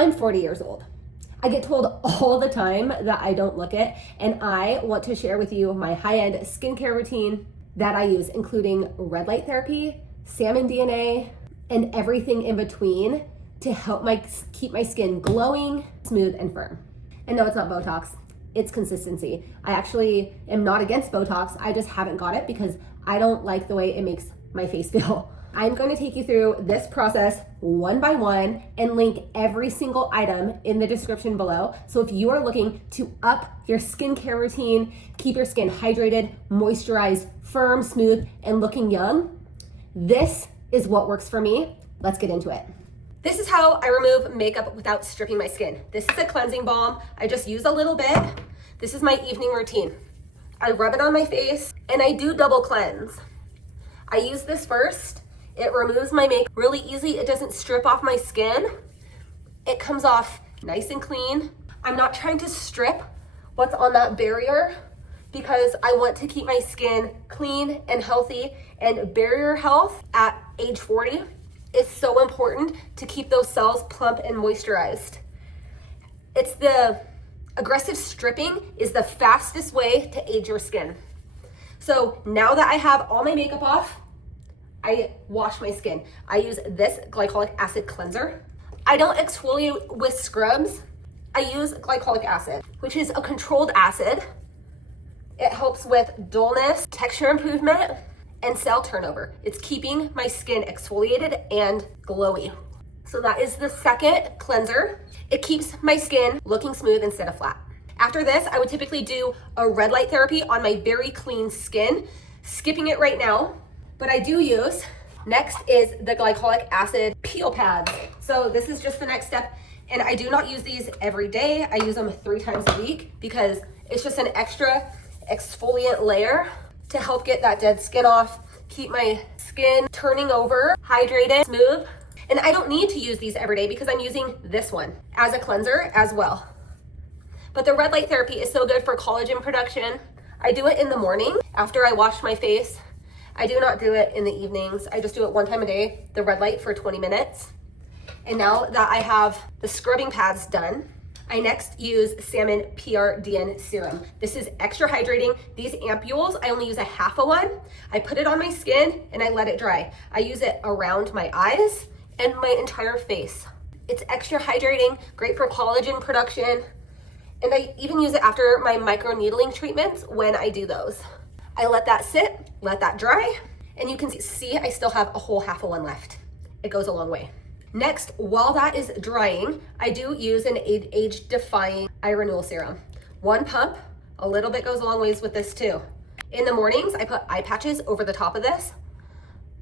I'm 40 years old. I get told all the time that I don't look it, and I want to share with you my high-end skincare routine that I use, including red light therapy, salmon DNA, and everything in between to help keep my skin glowing, smooth, and firm. And no, it's not Botox, it's consistency. I actually am not against Botox, I just haven't got it because I don't like the way it makes my face feel. I'm going to take you through this process one by one and link every single item in the description below. So if you are looking to up your skincare routine, keep your skin hydrated, moisturized, firm, smooth, and looking young, this is what works for me. Let's get into it. This is how I remove makeup without stripping my skin. This is a cleansing balm. I just use a little bit. This is my evening routine. I rub it on my face and I do double cleanse. I use this first. It removes my makeup really easy. It doesn't strip off my skin. It comes off nice and clean. I'm not trying to strip what's on that barrier because I want to keep my skin clean and healthy, and barrier health at age 40 is so important to keep those cells plump and moisturized. It's the aggressive stripping is the fastest way to age your skin. So now that I have all my makeup off, I wash my skin. I use this glycolic acid cleanser. I don't exfoliate with scrubs. I use glycolic acid, which is a controlled acid. It helps with dullness, texture improvement, and cell turnover. It's keeping my skin exfoliated and glowy. So that is the second cleanser. It keeps my skin looking smooth instead of flat. After this, I would typically do a red light therapy on my very clean skin, skipping it right now. But I do use, next is the glycolic acid peel pads. So this is just the next step. And I do not use these every day. I use them 3 times a week because it's just an extra exfoliant layer to help get that dead skin off, keep my skin turning over, hydrated, smooth. And I don't need to use these every day because I'm using this one as a cleanser as well. But the red light therapy is so good for collagen production. I do it in the morning after I wash my face. I do not do it in the evenings. I just do it 1 time a day, the red light for 20 minutes. And now that I have the scrubbing pads done, I next use salmon PDRN serum. This is extra hydrating. These ampules, I only use a half of one. I put it on my skin and I let it dry. I use it around my eyes and my entire face. It's extra hydrating, great for collagen production. And I even use it after my micro needling treatments when I do those. I let that sit, let that dry, and you can see I still have a whole half of one left. It goes a long way. Next, while that is drying, I do use an age-defying eye renewal serum. 1 pump, a little bit goes a long ways with this too. In the mornings, I put eye patches over the top of this,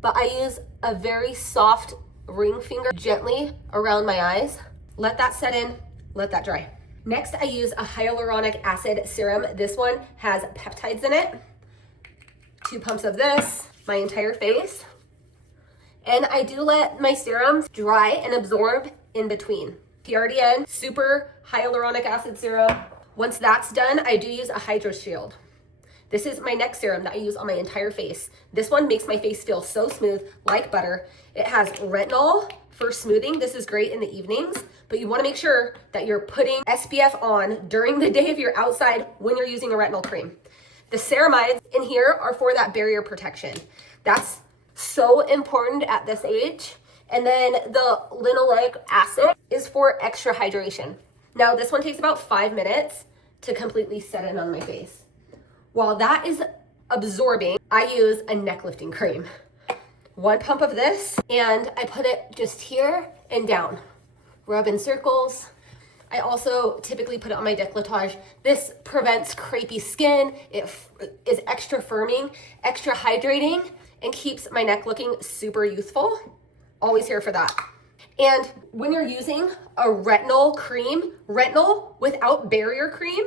but I use a very soft ring finger gently around my eyes. Let that set in, let that dry. Next, I use a hyaluronic acid serum. This one has peptides in it. 2 pumps of this, my entire face. And I do let my serums dry and absorb in between. PDRN, super hyaluronic acid serum. Once that's done, I do use a Hydro Shield. This is my next serum that I use on my entire face. This one makes my face feel so smooth, like butter. It has retinol for smoothing. This is great in the evenings, but you wanna make sure that you're putting SPF on during the day if you're outside when you're using a retinol cream. The ceramides in here are for that barrier protection. That's so important at this age. And then the linoleic acid is for extra hydration. Now this one takes about 5 minutes to completely set in on my face. While that is absorbing, I use a neck lifting cream. 1 pump of this, and I put it just here and down. Rub in circles. I also typically put it on my décolletage. This prevents crepey skin. It is extra firming, extra hydrating, and keeps my neck looking super youthful. Always here for that. And when you're using a retinol cream, retinol without barrier cream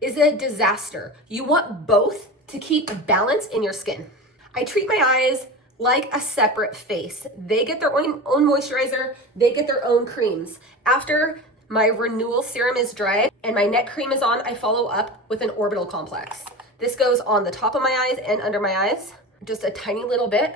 is a disaster. You want both to keep balance in your skin. I treat my eyes like a separate face. They get their own moisturizer, they get their own creams. After my renewal serum is dried and my neck cream is on, I follow up with an orbital complex. This goes on the top of my eyes and under my eyes. Just a tiny little bit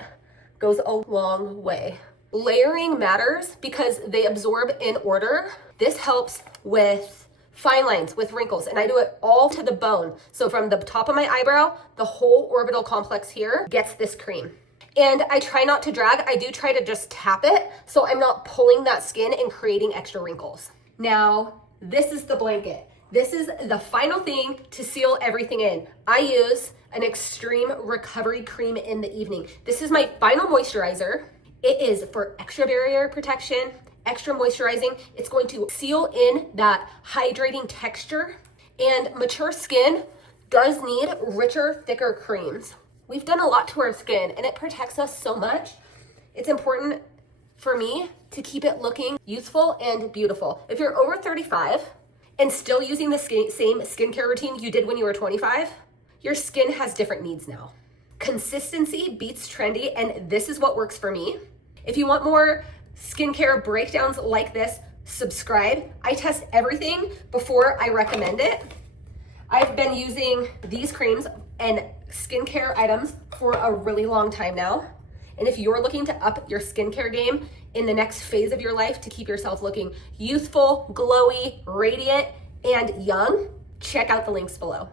goes a long way. Layering matters because they absorb in order. This helps with fine lines, with wrinkles, and I do it all to the bone. So from the top of my eyebrow, the whole orbital complex here gets this cream. And I try not to drag. I do try to just tap it so I'm not pulling that skin and creating extra wrinkles. Now, this is the blanket. This is the final thing to seal everything in. I use an extreme recovery cream in the evening. This is my final moisturizer. It is for extra barrier protection, extra moisturizing. It's going to seal in that hydrating texture, and mature skin does need richer, thicker creams. We've done a lot to our skin and it protects us so much. It's important for me to keep it looking youthful and beautiful. If you're over 35 and still using the same skincare routine you did when you were 25, your skin has different needs now. Consistency beats trendy, and this is what works for me. If you want more skincare breakdowns like this, subscribe. I test everything before I recommend it. I've been using these creams and skincare items for a really long time now. And if you're looking to up your skincare game in the next phase of your life to keep yourself looking youthful, glowy, radiant, and young, check out the links below.